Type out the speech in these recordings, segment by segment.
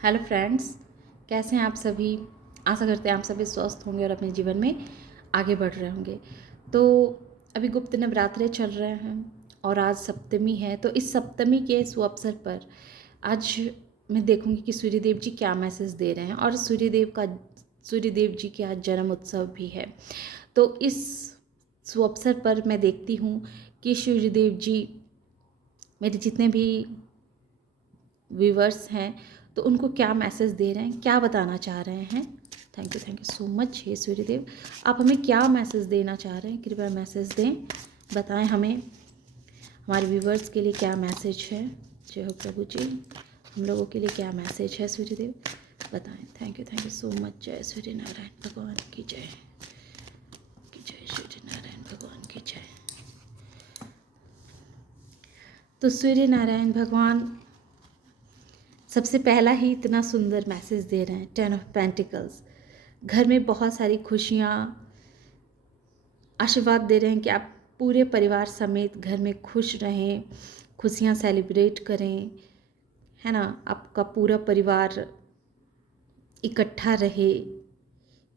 Hello friends, कैसे हैं आप सभी। आशा करते हैं आप सभी स्वस्थ होंगे और अपने जीवन में आगे बढ़ रहे होंगे। तो अभी गुप्त नवरात्रे चल रहे हैं और आज सप्तमी है। तो इस सप्तमी के सुअवसर पर आज मैं देखूंगी कि सूर्यदेव जी क्या मैसेज दे रहे हैं। और सूर्यदेव जी के आज जन्म उत्सव भी है। तो इस सुअवसर पर मैं देखती हूँ कि सूर्यदेव जी मेरे जितने भी व्यूवर्स हैं तो उनको क्या मैसेज दे रहे हैं, क्या बताना चाह रहे हैं। थैंक यू सो मच हे सूर्यदेव। आप हमें क्या मैसेज देना चाह रहे हैं, कृपया मैसेज दें, बताएं हमें, हमारे व्यूवर्स के लिए क्या मैसेज है। जय हो प्रभु जी, हम लोगों के लिए क्या मैसेज है सूर्यदेव, बताएं। Thank you so much. जय सूर्य नारायण भगवान की जय, सूर्य नारायण भगवान की जय। तो सूर्य नारायण भगवान सबसे पहला ही इतना सुंदर मैसेज दे रहे हैं। 10 ऑफ पेंटिकल्स, घर में बहुत सारी खुशियाँ, आशीर्वाद दे रहे हैं कि आप पूरे परिवार समेत घर में खुश रहें, खुशियाँ सेलिब्रेट करें, है ना। आपका पूरा परिवार इकट्ठा रहे।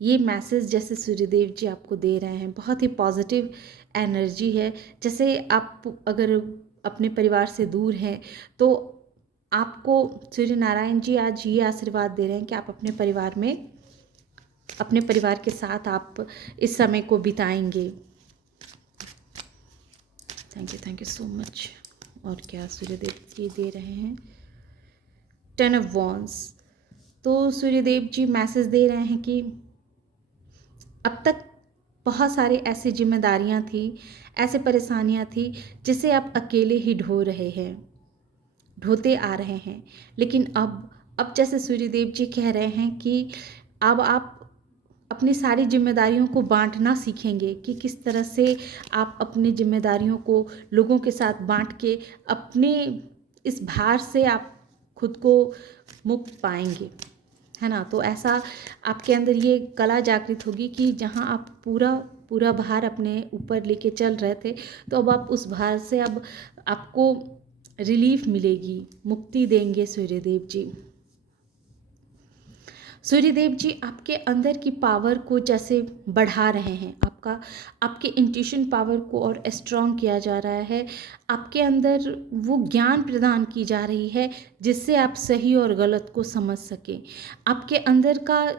ये मैसेज जैसे सूर्यदेव जी आपको दे रहे हैं, बहुत ही पॉजिटिव एनर्जी है। जैसे आप अगर अपने परिवार से दूर हैं तो आपको सूर्य नारायण जी आज ये आशीर्वाद दे रहे हैं कि आप अपने परिवार के साथ आप इस समय को बिताएंगे। Thank you so much. और क्या सूर्यदेव जी दे रहे हैं, 10 ऑफ वॉन्ड्स। तो सूर्यदेव जी मैसेज दे रहे हैं कि अब तक बहुत सारी ऐसी जिम्मेदारियां थी, ऐसे परेशानियां थी जिसे आप अकेले ही ढोते आ रहे हैं। लेकिन अब जैसे सूर्यदेव जी कह रहे हैं कि अब आप अपनी सारी जिम्मेदारियों को बांटना सीखेंगे कि किस तरह से आप अपनी जिम्मेदारियों को लोगों के साथ बांट के अपने इस भार से आप खुद को मुक्त पाएंगे, है ना। तो ऐसा आपके अंदर ये कला जागृत होगी कि जहाँ आप पूरा भार अपने ऊपर लेके चल रहे थे, तो अब आप उस भार से अब आपको रिलीफ मिलेगी, मुक्ति देंगे सूर्यदेव जी। सूर्यदेव जी आपके अंदर की पावर को जैसे बढ़ा रहे हैं, आपके इंट्यूशन पावर को और स्ट्रॉन्ग किया जा रहा है। आपके अंदर वो ज्ञान प्रदान की जा रही है जिससे आप सही और गलत को समझ सकें। आपके अंदर का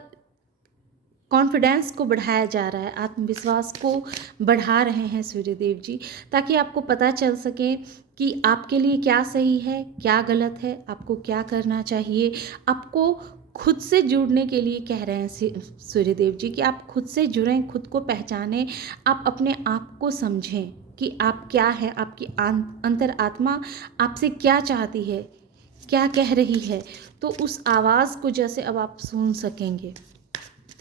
कॉन्फिडेंस को बढ़ाया जा रहा है, आत्मविश्वास को बढ़ा रहे हैं सूर्यदेव जी, ताकि आपको पता चल सके कि आपके लिए क्या सही है, क्या गलत है, आपको क्या करना चाहिए। आपको खुद से जुड़ने के लिए कह रहे हैं सूर्यदेव जी कि आप खुद से जुड़ें, खुद को पहचानें, आप अपने आप को समझें कि आप क्या हैं, आपकी अंतर आत्मा आपसे क्या चाहती है, क्या कह रही है। तो उस आवाज़ को जैसे अब आप सुन सकेंगे।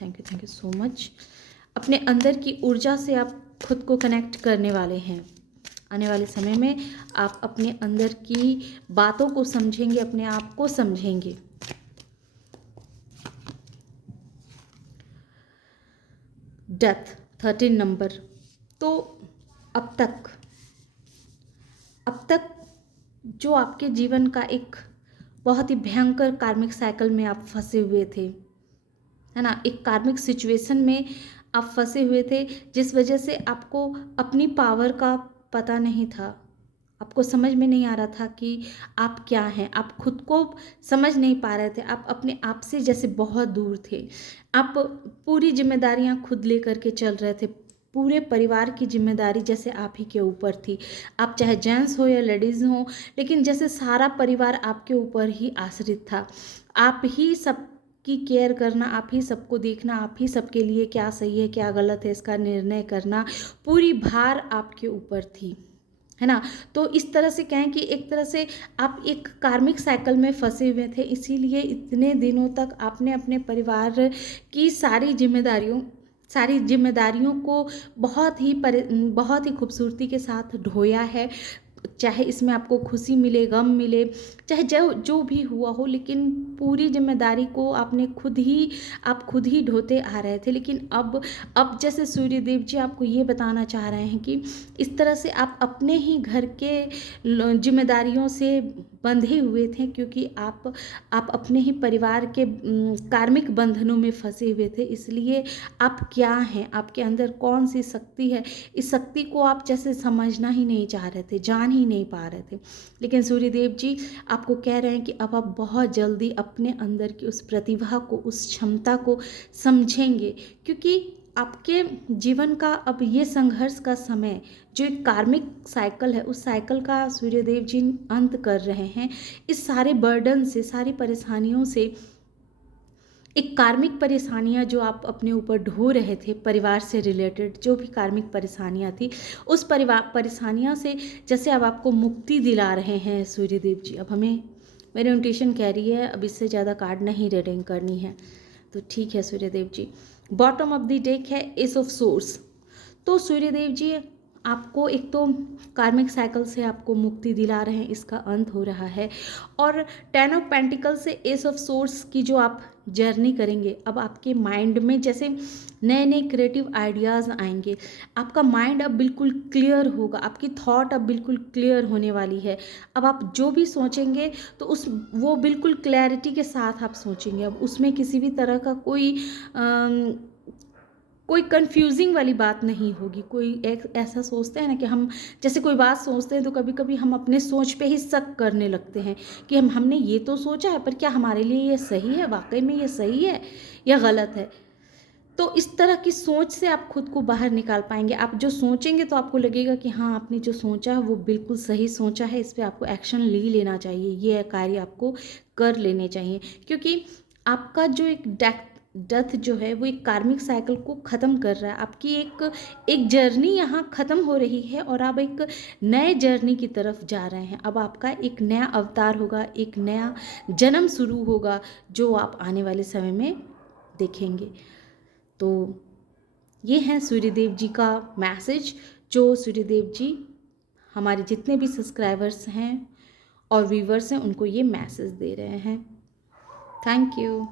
Thank you so much. अपने अंदर की ऊर्जा से आप खुद को कनेक्ट करने वाले हैं। आने वाले समय में आप अपने अंदर की बातों को समझेंगे, अपने आप को समझेंगे। Death 13 number. तो अब तक जो आपके जीवन का एक बहुत ही भयंकर कार्मिक साइकिल में आप फंसे हुए थे, है ना, एक कार्मिक सिचुएशन में आप फंसे हुए थे, जिस वजह से आपको अपनी पावर का पता नहीं था, आपको समझ में नहीं आ रहा था कि आप क्या हैं, आप खुद को समझ नहीं पा रहे थे, आप अपने आप से जैसे बहुत दूर थे। आप पूरी जिम्मेदारियां खुद लेकर के चल रहे थे, पूरे परिवार की जिम्मेदारी जैसे आप ही के ऊपर थी। आप चाहे जेंट्स हो या लेडीज़ हो, लेकिन जैसे सारा परिवार आपके ऊपर ही आश्रित था। आप ही सब की केयर करना, आप ही सबको देखना, आप ही सबके लिए क्या सही है क्या गलत है इसका निर्णय करना, पूरी भार आपके ऊपर थी, है ना। तो इस तरह से कहें कि एक तरह से आप एक कार्मिक साइकिल में फंसे हुए थे, इसीलिए इतने दिनों तक आपने अपने परिवार की सारी जिम्मेदारियों को बहुत ही खूबसूरती के साथ ढोया है। चाहे इसमें आपको खुशी मिले, गम मिले, चाहे जो भी हुआ हो, लेकिन पूरी जिम्मेदारी को आप खुद ही ढोते आ रहे थे। लेकिन अब जैसे सूर्यदेव जी आपको ये बताना चाह रहे हैं कि इस तरह से आप अपने ही घर के जिम्मेदारियों से बंधे हुए थे, क्योंकि आप अपने ही परिवार के कार्मिक बंधनों में फंसे हुए थे। इसलिए आप क्या हैं, आपके अंदर कौन सी शक्ति है, इस शक्ति को आप जैसे समझना ही नहीं चाह रहे थे, जान ही नहीं पा रहे थे। लेकिन सूर्यदेव जी आपको कह रहे हैं कि अब आप बहुत जल्दी अपने अंदर की उस प्रतिभा को, उस क्षमता को समझेंगे, क्योंकि आपके जीवन का अब ये संघर्ष का समय, जो एक कार्मिक साइकिल है, उस साइकिल का सूर्यदेव जी अंत कर रहे हैं। इस सारे बर्डन से, सारी परेशानियों से, एक कार्मिक परेशानियां जो आप अपने ऊपर ढो रहे थे, परिवार से रिलेटेड जो भी कार्मिक परेशानियां थी, उस परिवार परेशानियां से जैसे अब आपको मुक्ति दिला रहे हैं सूर्यदेव जी। अब हमें, मेरी इंट्यूशन कह रही है अब इससे ज़्यादा कार्ड नहीं रीडिंग करनी है, तो ठीक है सूर्यदेव जी। बॉटम ऑफ द डेक है एस ऑफ सोर्स। तो सूर्यदेव जी आपको एक तो कार्मिक साइकिल से आपको मुक्ति दिला रहे हैं, इसका अंत हो रहा है। और 10 ऑफ पेंटिकल से एस ऑफ सोर्स की जो आप जर्नी करेंगे, अब आपके माइंड में जैसे नए नए क्रिएटिव आइडियाज़ आएंगे, आपका माइंड अब बिल्कुल क्लियर होगा, आपकी थॉट अब बिल्कुल क्लियर होने वाली है। अब आप जो भी सोचेंगे तो वो बिल्कुल क्लैरिटी के साथ आप सोचेंगे। अब उसमें किसी भी तरह का कोई कंफ्यूजिंग वाली बात नहीं होगी। कोई एक ऐसा सोचते हैं ना कि हम जैसे कोई बात सोचते हैं तो कभी कभी हम अपने सोच पे ही शक करने लगते हैं कि हमने ये तो सोचा है, पर क्या हमारे लिए ये सही है, वाकई में ये सही है या गलत है। तो इस तरह की सोच से आप खुद को बाहर निकाल पाएंगे। आप जो सोचेंगे तो आपको लगेगा कि हाँ, आपने जो सोचा है वो बिल्कुल सही सोचा है, इस पर आपको एक्शन ले लेना चाहिए, ये कार्य आपको कर लेने चाहिए। क्योंकि आपका जो एक डेथ जो है वो एक कार्मिक साइकिल को ख़त्म कर रहा है। आपकी एक जर्नी यहाँ ख़त्म हो रही है और आप एक नए जर्नी की तरफ जा रहे हैं। अब आपका एक नया अवतार होगा, एक नया जन्म शुरू होगा, जो आप आने वाले समय में देखेंगे। तो ये हैं सूर्यदेव जी का मैसेज, जो सूर्यदेव जी हमारे जितने भी सब्सक्राइबर्स हैं और व्यूवर्स हैं उनको ये मैसेज दे रहे हैं। Thank you.